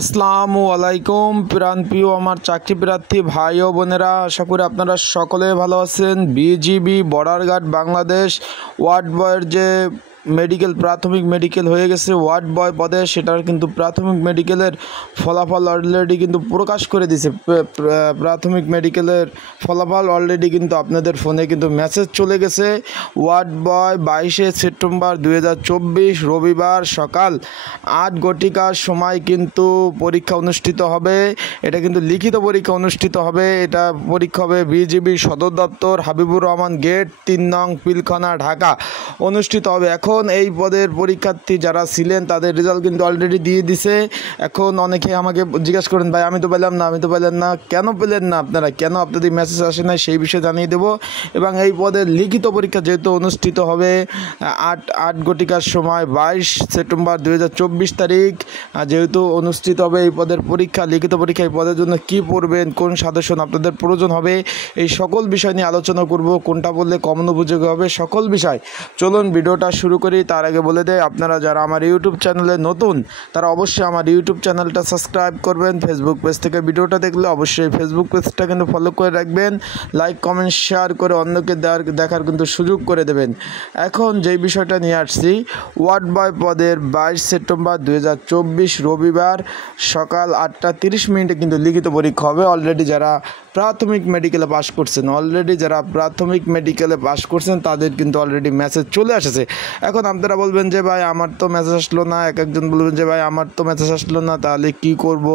আসসালামু আলাইকুম প্রাণপ্রিয় আমার চাকরি প্রার্থী ভাই ও বোনেরা, আশা করি আপনারা সকলে ভালো আছেন। BGB border guard Bangladesh ward বয়ের যে মেডিকেল প্রাথমিক মেডিকেল হয়ে গেছে ওয়ার্ড বয় পদে, সেটার কিন্তু প্রাথমিক মেডিকেলের ফলাফল অলরেডি কিন্তু প্রকাশ করে দিয়েছে। প্রাথমিক মেডিকেলের ফলাফল অলরেডি কিন্তু আপনাদের ফোনে কিন্তু মেসেজ চলে গেছে। ওয়ার্ড বয় 22শে সেপ্টেম্বর 2024 রবিবার সকাল 8 ঘটিকার সময় কিন্তু পরীক্ষা অনুষ্ঠিত হবে। এটা কিন্তু লিখিত পরীক্ষা অনুষ্ঠিত হবে। এটা পরীক্ষা হবে বিজিবি সদর দপ্তর, হাবিবুর রহমান গেট 3 নং পিলখানা, ঢাকা অনুষ্ঠিত হবে। এখন এই পদের পরীক্ষার্থী যারা ছিলেন তাদের রেজাল্ট কিন্তু অলরেডি দিয়ে দিছে। এখন অনেকে আমাকে জিজ্ঞাসা করেন, ভাই আমি তো পেলাম না, কেন পেলেন না আপনারা, কেন আপনাদের মেসেজ আসে না, সেই বিষয়ে জানিয়ে দেব। এবং এই পদের লিখিত পরীক্ষা যেহেতু অনুষ্ঠিত হবে 8 ঘটিকার সময় 22 সেপ্টেম্বর 2024 তারিখ যেহেতু অনুষ্ঠিত হবে এই পদের পরীক্ষা, লিখিত পরীক্ষা, এই পদের জন্য কী পড়বেন, কোন সাজেশন আপনাদের প্রয়োজন হবে, এই সকল বিষয় নিয়ে আলোচনা করব। কোনটা বললে কমন উপযোগী হবে, সকল বিষয়। চলুন ভিডিওটা শুরু করি। তার আগে বলে দেয়, আপনারা যারা আমার ইউটিউব চ্যানেলে নতুন তারা অবশ্যই আমার ইউটিউব চ্যানেলটা সাবস্ক্রাইব করবেন। ফেসবুক পেজ থেকে ভিডিওটা দেখলে অবশ্যই ফেসবুক পেজটা কিন্তু ফলো করে রাখবেন। লাইক কমেন্ট শেয়ার করে অন্যকে দেখার কিন্তু সুযোগ করে দেবেন। এখন যেই বিষয়টা নিয়ে আসছি, ওয়ার্ড বয় পদের 22 সেপ্টেম্বর 2024 রবিবার সকাল 8:30 কিন্তু লিখিত পরীক্ষা হবে। অলরেডি যারা প্রাথমিক মেডিকেলে পাশ করছেন তাদের কিন্তু অলরেডি মেসেজ চলে আসছে। এখন আপনারা বলবেন যে ভাই আমার তো মেসেজ আসলো না, একজন বলবেন যে ভাই আমার তো মেসেজ আসলো না, তাহলে কি করব,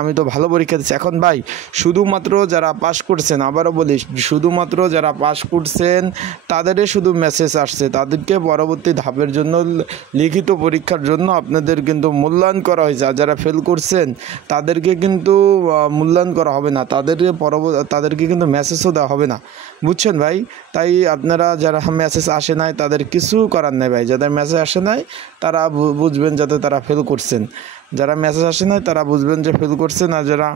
আমি তো ভালো পরীক্ষা দিচ্ছি। এখন ভাই শুধুমাত্র যারা পাশ করছেন, আবারও বলি, শুধুমাত্র যারা পাশ করছেন তাদেরই শুধু মেসেজ আসছে। তাদেরকে পরবর্তী ধাপের জন্য লিখিত পরীক্ষার জন্য আপনাদের কিন্তু মূল্যায়ন করা হয়েছে। আর যারা ফেল করছেন তাদেরকে কিন্তু মূল্যায়ন করা হবে না, তাদেরকে কিন্তু মেসেজও দেওয়া হবে না, বুঝছেন ভাই। তাই আপনারা যারা মেসেজ আসে নাই তাদের কিছু করার নেই ভাই। যাদের মেসেজ আসে নাই তারা বুঝবেন যাতে তারা ফেল করছেন, যারা মেসেজ আসে নাই তারা বুঝবেন যে ফেল করছেন, আর যারা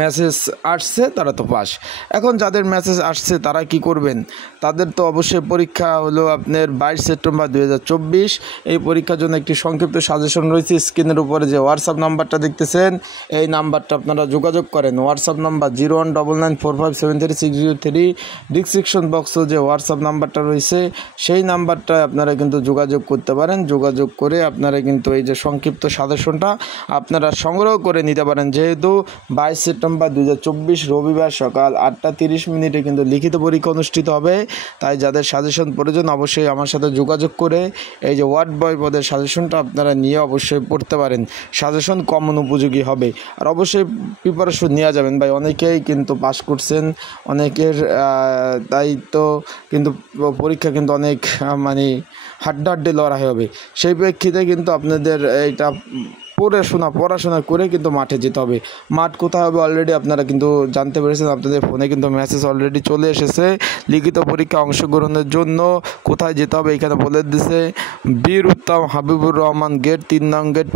মেসেজ আসছে তারা তো পাস। এখন যাদের মেসেজ আসছে তারা কি করবেন, তাদের তো অবশ্যই পরীক্ষা হলো আপনার 22 সেপ্টেম্বর 2024। এই পরীক্ষার জন্য একটি সংক্ষিপ্ত সাজেশন রয়েছে। স্ক্রিনের উপরে যে হোয়াটসঅ্যাপ নাম্বারটা দেখতেছেন এই নাম্বারটা আপনারা যোগাযোগ করেন। WhatsApp number 019945736003। ডিসক্রিপশন বক্সে যে হোয়াটসঅ্যাপ নাম্বারটা রয়েছে সেই নাম্বারটায় আপনারা কিন্তু যোগাযোগ করতে পারেন। যোগাযোগ করে আপনারা কিন্তু এই যে সংক্ষিপ্ত সাজেশনটা আপনারা সংগ্রহ করে নিতে পারেন। যেহেতু 22 সেপ্টেম্বর 2024 রবিবার সকাল 8:30 কিন্তু লিখিত পরীক্ষা অনুষ্ঠিত হবে। তাই যাদের সাজেশন প্রয়োজন অবশ্যই আমার সাথে যোগাযোগ করে এই যে ওয়ার্ড বয় পদের সাজেশনটা আপনারা নিয়ে অবশ্যই পড়তে পারেন। সাজেশন কমন উপযোগী হবে। আর অবশ্যই প্রিপারেশন নেওয়া যাবেন ভাই। অনেকেই কিন্তু পাস করছেন, অনেকের তাই তো কিন্তু পরীক্ষা কিন্তু অনেক হাড্ডাহাড্ডি লড়াই হবে। সেই প্রেক্ষিতে কিন্তু আপনাদের এইটা পড়াশোনা করে কিন্তু মাঠে যেতে হবে। মাঠ কোথায় হবে অলরেডি আপনারা কিন্তু জানতে পেরেছেন। আপনাদের ফোনে কিন্তু মেসেজ অলরেডি চলে এসেছে। লিখিত পরীক্ষা অংশগ্রহণের জন্য কোথায় যেতে হবে এখানে বলে দিছে। বীর উত্তম হাবিবুর রহমান গেট 3 নং গেট